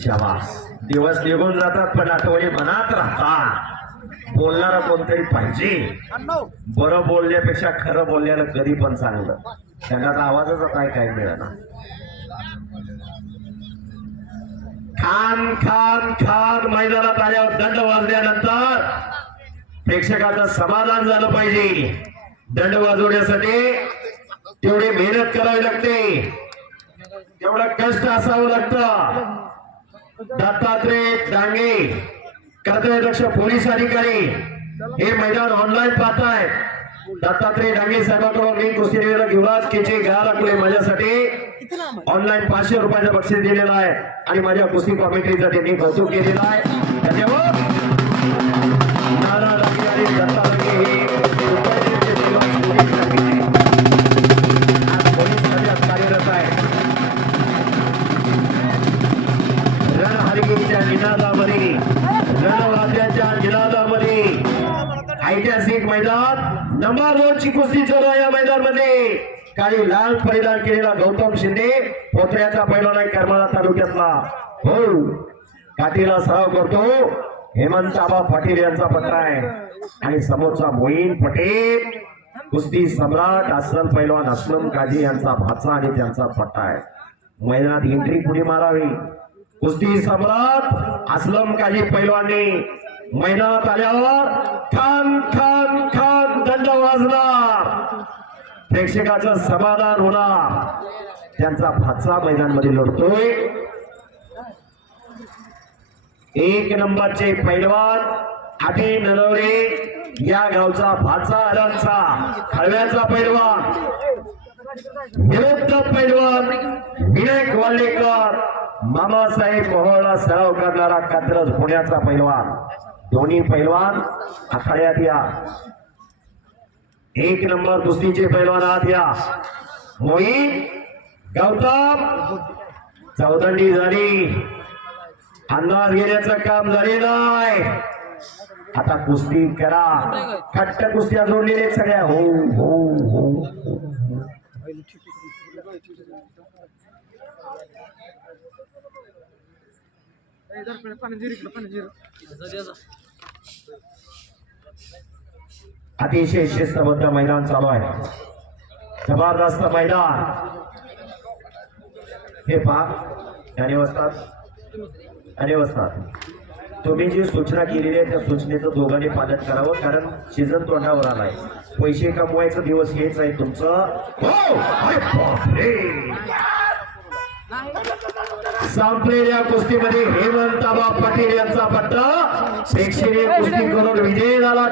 शाबास. दिवस निघून जातात पण आठवणी मनात राहतात. बोलणारा कोणतरी पाहिजे. बरं बोलण्यापेक्षा खरं बोलण्याला कधी पण चांगलं. त्यांचा आवाजच काय मिळाला. खान खान खान मैदानात आल्यावर दंड वाजल्यानंतर प्रेक्षकाचं समाधान झालं पाहिजे. दंड वाजवण्यासाठी तेवढी मेहनत करावी लागते, तेवढं कष्ट असावं लागतं. दत्तात्रय डांगे कर्तव्यदक्ष पोलीस अधिकारी हे मैदान ऑनलाईन पाहतायत. दत्तात्रय डांगे साहेबांकडून मी कुस्ती युवराज केचे गाळाकुले माझ्यासाठी ऑनलाईन 500 रुपयाचं बक्षीस दिलेलं आहे आणि माझ्या कुस्ती कॉमेंट्रीचा त्यांनी कौतुक केलेलं आहे. धन्यवाद. नाना डांगे आणि दत्ता डांगे हे आज पोलीस खात्यात कार्यरत आहे. रणहरिकेच्या निनादामध्ये रणवाद्याच्या निनादामध्ये ऐतिहासिक मैदान नंबर 2 ची कुस्ती चालू आहे. या मैदानामध्ये काही लाल परिधान केलेला गौतम शिंदे पोथऱ्याचा पैलवान आहे करमाळा तालुक्यातला. हो, काठीला सराव करतो हेमंत आबा पाटील यांचा पट्टा आहे आणि समोरचा मोईन पटेल कुस्ती सम्राट अस्लम पैलवान अस्लम काजी यांचा भाचा आणि त्यांचा पट्टा आहे. मैदानात एंट्री पुढे मारावी. कुस्ती सम्राट अस्लम काजी पैलवानी मैदानात आल्यावर खान खान खान दंड वाजणार, प्रेक्षकाचं समाधान होणार. त्यांचा भाचा मैदानामध्ये लढतोय. 1 नंबरचे पैलवान आधी नलवरे या गावचा भाचा अलांचा खळव्याचा पैलवान, विरुद्ध पैलवान विनायक वालेकर मामासाहेब मोहोळला सराव करणारा कात्रज पुण्याचा पैलवान. दोन्ही पैलवान आखाड्यात या. 1 नंबर कुस्तीचे पैलवान आत या. मोहीम गौतम चौदंडी झाली, अंदाज घेण्याचं काम झालेलं आहे. आता कुस्ती करा. खट्ट कुस्त्या जोडलेले सगळ्या. हो हो हो. अतिशय शिस्तबद्ध मैदान चालू आहे. जबरदस्त मैदान. हे पहा आणि वस्तात तुम्ही जी सूचना केलेली आहे त्या सूचनेचं दोघांनी पालन करावं, कारण सीझन तोंडावर आलाय. पैसे कमवायचा दिवस हेच आहे तुमचं. संपलेल्या कुस्तीमध्ये हेमंत आबा पाटील यांचा पट्टा प्रेक्षणीय कुस्ती करून विजय झाला.